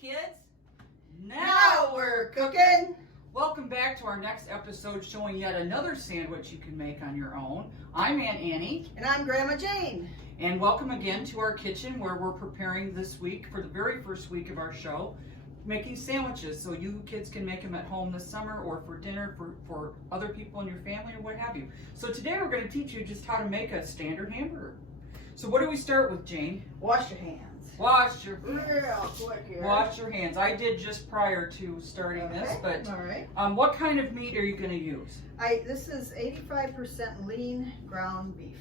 kids. Now we're cooking. Welcome back to our next episode showing yet another sandwich you can make on your own. I'm Aunt Annie. And I'm Grandma Jane. And welcome again to our kitchen where we're preparing this week for the very first week of our show, making sandwiches so you kids can make them at home this summer or for dinner for other people in your family or what have you. So today we're going to teach you just how to make a standard hamburger. So what do we start with, Jane? Wash your hands. Wash your Real quick here. Wash your hands. I did just prior to starting this, but all right. What kind of meat are you going to use? This is 85% lean ground beef.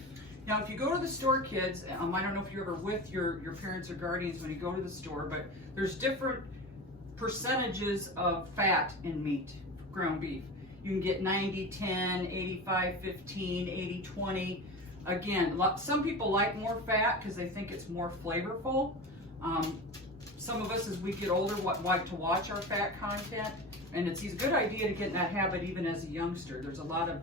Now, if you go to the store, kids, I don't know if you're ever with your parents or guardians when you go to the store, but there's different percentages of fat in meat, ground beef. You can get 90-10, 85-15, 80-20. Again, some people like more fat because they think it's more flavorful. Some of us, as we get older, like to watch our fat content, and it's a good idea to get in that habit even as a youngster. There's a lot of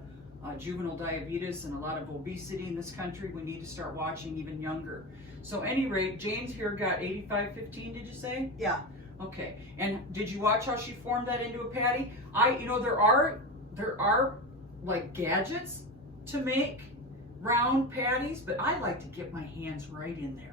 juvenile diabetes and a lot of obesity in this country. We need to start watching even younger. So at any rate, Jane's here got 85-15, did you say? Yeah. Okay, and did you watch how she formed that into a patty? There are like gadgets to make round patties, but I like to get my hands right in there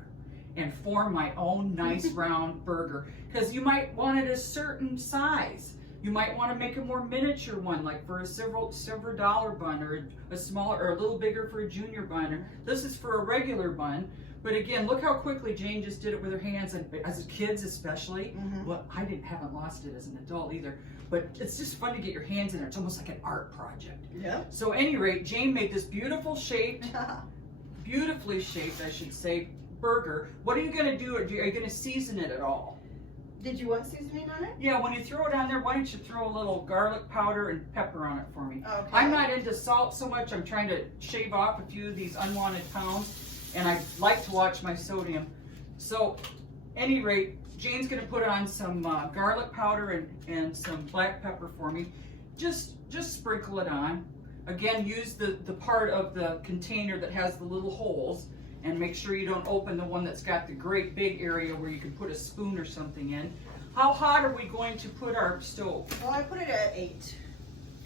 and form my own nice round burger, because you might want it a certain size. You might want to make a more miniature one, like for a silver dollar bun, or a smaller or a little bigger for a junior bun. This is for a regular bun. But again, look how quickly Jane just did it with her hands, and as kids especially. Well, I haven't lost it as an adult either, but it's just fun to get your hands in there. It's almost like an art project. Yeah. So at any rate, Jane made this beautifully shaped, I should say, burger. What are you going to do? Are you going to season it at all? Did you want seasoning on it? Yeah, when you throw it on there, why don't you throw a little garlic powder and pepper on it for me? Okay. I'm not into salt so much. I'm trying to shave off a few of these unwanted pounds, and I like to watch my sodium. So, any rate, Jane's going to put on some garlic powder and some black pepper for me. Just sprinkle it on. Again, use the part of the container that has the little holes, and make sure you don't open the one that's got the great big area where you can put a spoon or something in. How hot are we going to put our stove? Well, I put it at 8.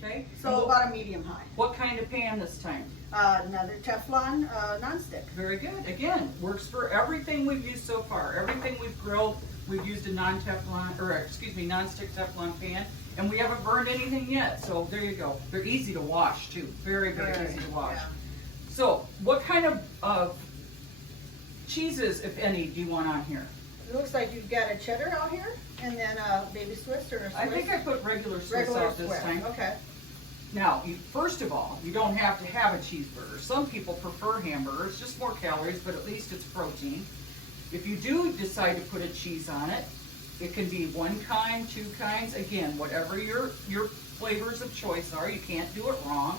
Okay. So about a medium high. What kind of pan this time? Another Teflon nonstick. Very good. Again, works for everything we've used so far. Everything we've grilled, we've used a nonstick Teflon pan, and we haven't burned anything yet. So there you go. They're easy to wash too. Very easy to wash. Yeah. So what kind of cheeses, if any, do you want on here? It looks like you've got a cheddar out here, and then a baby Swiss or a Swiss. I think I put regular Swiss out this time. Okay. Now, first of all, you don't have to have a cheeseburger. Some people prefer hamburgers, just more calories, but at least it's protein. If you do decide to put a cheese on it, it can be one kind, two kinds. Again, whatever your flavors of choice are, you can't do it wrong.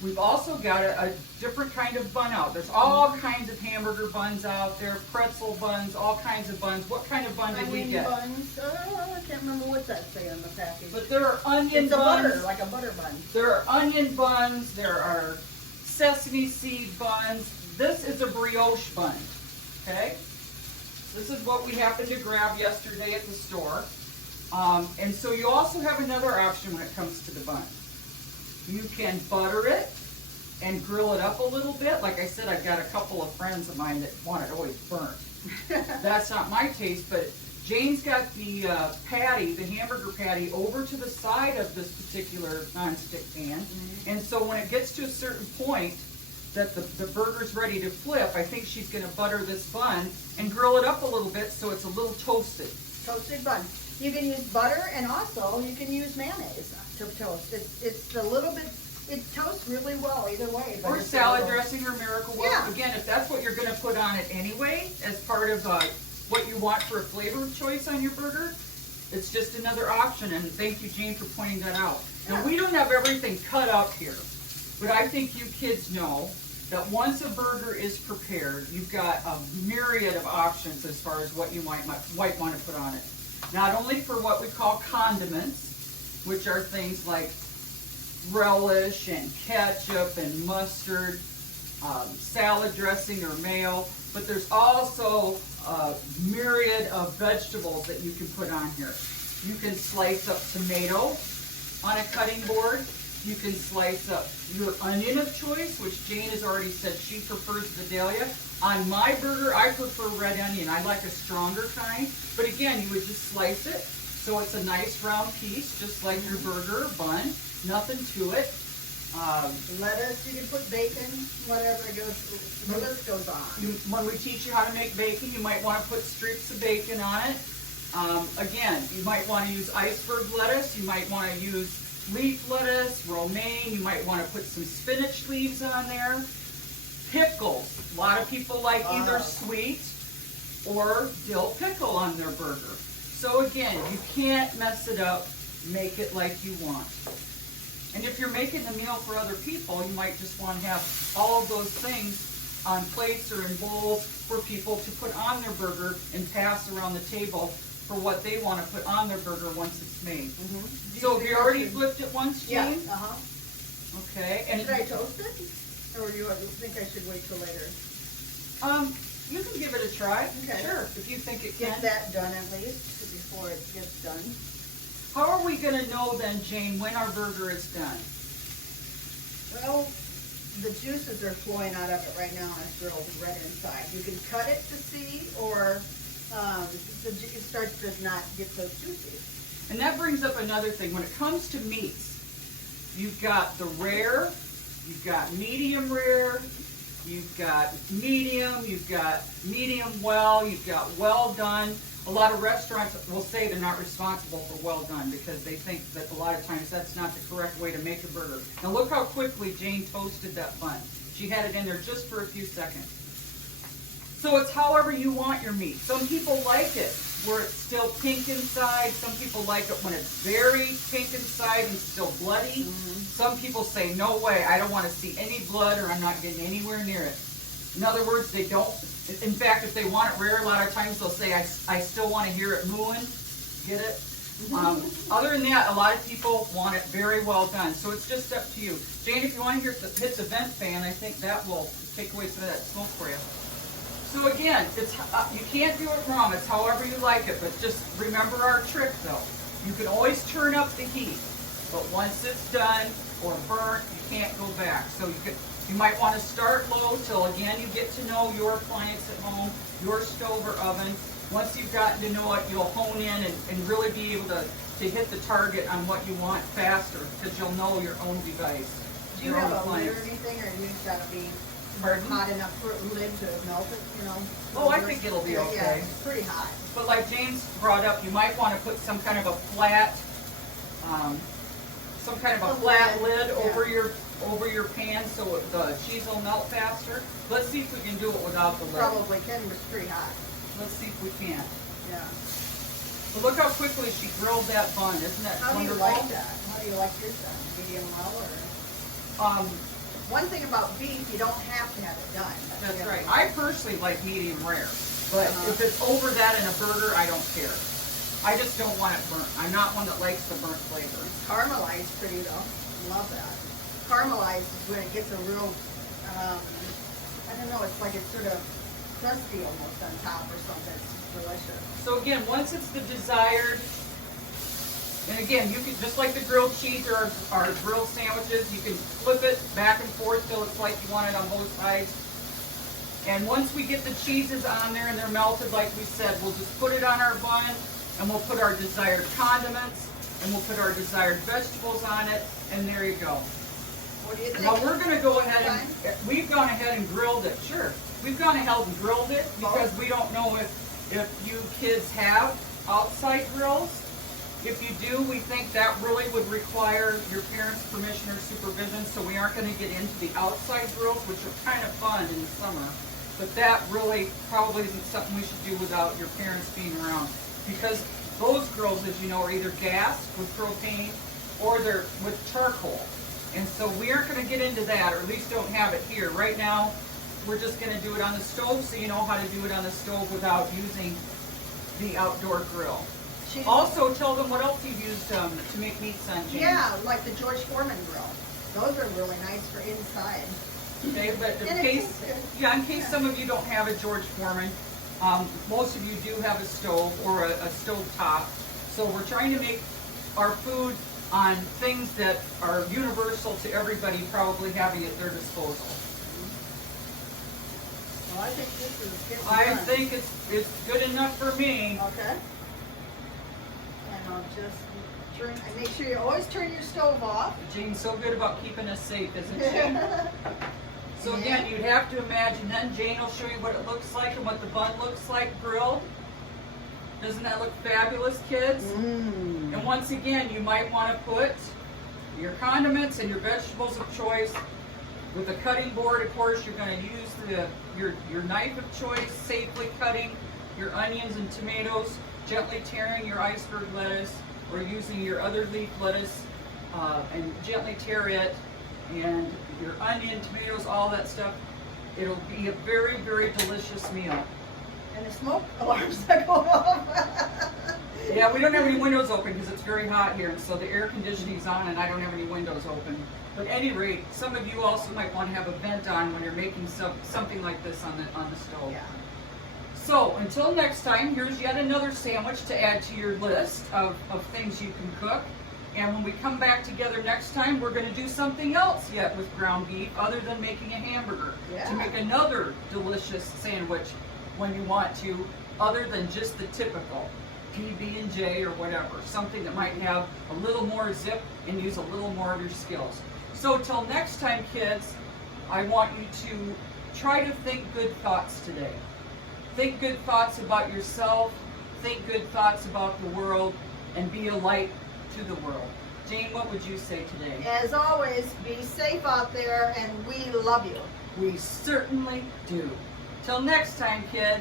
We've also got a different kind of bun out. There's all kinds of hamburger buns out there, pretzel buns, all kinds of buns. What kind of bun did we get? Onion buns. I can't remember what that say on the package. But there are onion it's buns. Butter, like a butter bun. There are onion buns. There are sesame seed buns. This is a brioche bun. Okay? This is what we happened to grab yesterday at the store. And so you also have another option when it comes to the bun. You can butter it and grill it up a little bit. Like I said, I've got a couple of friends of mine that want it always burnt. That's not my taste, but Jane's got the patty, the hamburger patty, over to the side of this particular nonstick pan. And so when it gets to a certain point that the burger's ready to flip, I think she's going to butter this bun and grill it up a little bit so it's a little toasted. Toasted bun. You can use butter, and also you can use mayonnaise to toast. It's a little bit, it toasts really well either way. Or salad dressing or Miracle Whip. Yeah. Again, if that's what you're going to put on it anyway, as part of what you want for a flavor choice on your burger, it's just another option. And thank you, Jane, for pointing that out. Yeah. Now, we don't have everything cut up here, but I think you kids know that once a burger is prepared, you've got a myriad of options as far as what you might want to put on it. Not only for what we call condiments, which are things like relish and ketchup and mustard, salad dressing or mayo, but there's also a myriad of vegetables that you can put on here. You can slice up tomato on a cutting board. You can slice up your onion of choice, which Jane has already said she prefers Vidalia. On my burger, I prefer red onion. I like a stronger kind. But again, you would just slice it so it's a nice round piece, just like your burger or bun. Nothing to it. Lettuce, you can put bacon, whatever goes, the list goes on. When we teach you how to make bacon, you might want to put strips of bacon on it. Again, you might want to use iceberg lettuce. You might want to use leaf lettuce, romaine. You might want to put some spinach leaves on there. Pickles. A lot of people like either sweet or dill pickle on their burger. So again, you can't mess it up. Make it like you want. And if you're making a meal for other people, you might just want to have all of those things on plates or in bowls for people to put on their burger and pass around the table for what they want to put on their burger once it's made. So have you already flipped it once, Jane? Yeah, Okay. And should I toast it? Or do you think I should wait till later? you can give it a try. Okay. Sure, if you think it can. Get that done at least before it gets done. How are we going to know then, Jane, when our burger is done? Well, the juices are flowing out of it right now and it's grilled red inside. You can cut it to see, or it starts to not get so juicy. And that brings up another thing. When it comes to meats, you've got the rare, you've got medium rare, you've got medium well, you've got well done. A lot of restaurants will say they're not responsible for well done because they think that a lot of times that's not the correct way to make a burger. Now look how quickly Jane toasted that bun. She had it in there just for a few seconds. So it's however you want your meat. Some people like it where it's still pink inside. Some people like it when it's very pink inside and still bloody. Some people say, no way, I don't want to see any blood or I'm not getting anywhere near it. In other words, they don't. In fact, if they want it rare, a lot of times they'll say, I still want to hear it mooing. Get it? Other than that, a lot of people want it very well done. So it's just up to you. Jane, if you want to hit the vent fan, I think that will take away some of that smoke for you. So again, it's you can't do it wrong. It's however you like it. But just remember our trick, though. You can always turn up the heat. But once it's done or burnt, you can't go back. So you might want to start low till, again, you get to know your appliance at home, your stove or oven. Once you've gotten to know it, you'll hone in and really be able to hit the target on what you want faster because you'll know your own device. Do you have a lid or anything, or you've got to be hot enough for a lid to melt it, you know? Oh, I think it'll be okay. Yeah, it's pretty hot. But like James brought up, you might want to put some kind of a flat, lid over your pan so the cheese will melt faster. Let's see if we can do it without the lid. Probably can, but it's pretty hot. Let's see if we can. Yeah. But look how quickly she grilled that bun. Isn't that wonderful? How do you like that? How do you like yours done? Medium well or? One thing about beef, you don't have to have it done. That's right. I personally like medium rare. But if it's over that in a burger, I don't care. I just don't want it burnt. I'm not one that likes the burnt flavor. It's caramelized pretty though. Love that. Caramelized is when it gets a real, I don't know, it's like it's sort of crusty almost on top or something. It's delicious. So again, once it's the desired, and again, you can, just like the grilled cheese or our grilled sandwiches, you can flip it back and forth till it's like you want it on both sides. And once we get the cheeses on there and they're melted, like we said, we'll just put it on our bun and we'll put our desired condiments and we'll put our desired vegetables on it, and there you go. What do you think? Now we're going to go ahead and, we've gone ahead and grilled it, sure. We've gone ahead and grilled it because we don't know if you kids have outside grills. If you do, we think that really would require your parents' permission or supervision, so we aren't going to get into the outside grills, which are kind of fun in the summer. But that really probably isn't something we should do without your parents being around. Because those grills, as you know, are either gas with propane or they're with charcoal. And so we aren't going to get into that, or at least don't have it here. Right now, we're just going to do it on the stove, so you know how to do it on the stove without using the outdoor grill. Also, tell them what else you've used to make meats on, Jane. Yeah, like the George Foreman grill. Those are really nice for inside. Okay, but in case some of you don't have a George Foreman, Most of you do have a stove or a stove top. So we're trying to make our food on things that are universal to everybody probably having at their disposal. Well, I think this is getting I done. think it's good enough for me. Okay. And I'll just turn, and make sure you always turn your stove off. Jayne's so good about keeping us safe, isn't she? So again, you'd have to imagine then Jayne will show you what it looks like and what the bun looks like grilled. Doesn't that look fabulous, kids? Mmm. And once again, you might want to put your condiments and your vegetables of choice. With a cutting board, of course, you're going to use your knife of choice, safely cutting your onions and tomatoes, gently tearing your iceberg lettuce, or using your other leaf lettuce and gently tear it, and your onion, tomatoes, all that stuff. It'll be a very, very delicious meal. And the smoke alarms that go off. Yeah, we don't have any windows open because it's very hot here, and so the air conditioning's on and I don't have any windows open. But at any rate, some of you also might want to have a vent on when you're making something like this on the stove. Yeah. So until next time, here's yet another sandwich to add to your list of things you can cook. And when we come back together next time, we're going to do something else yet with ground beef other than making a hamburger. Yeah. To make another delicious sandwich when you want to, other than just the typical PB&J or whatever. Something that might have a little more zip and use a little more of your skills. So till next time, kids, I want you to try to think good thoughts today. Think good thoughts about yourself, think good thoughts about the world, and be a light to the world. Jayne, what would you say today? As always, be safe out there, and we love you. We certainly do. Till next time, kids.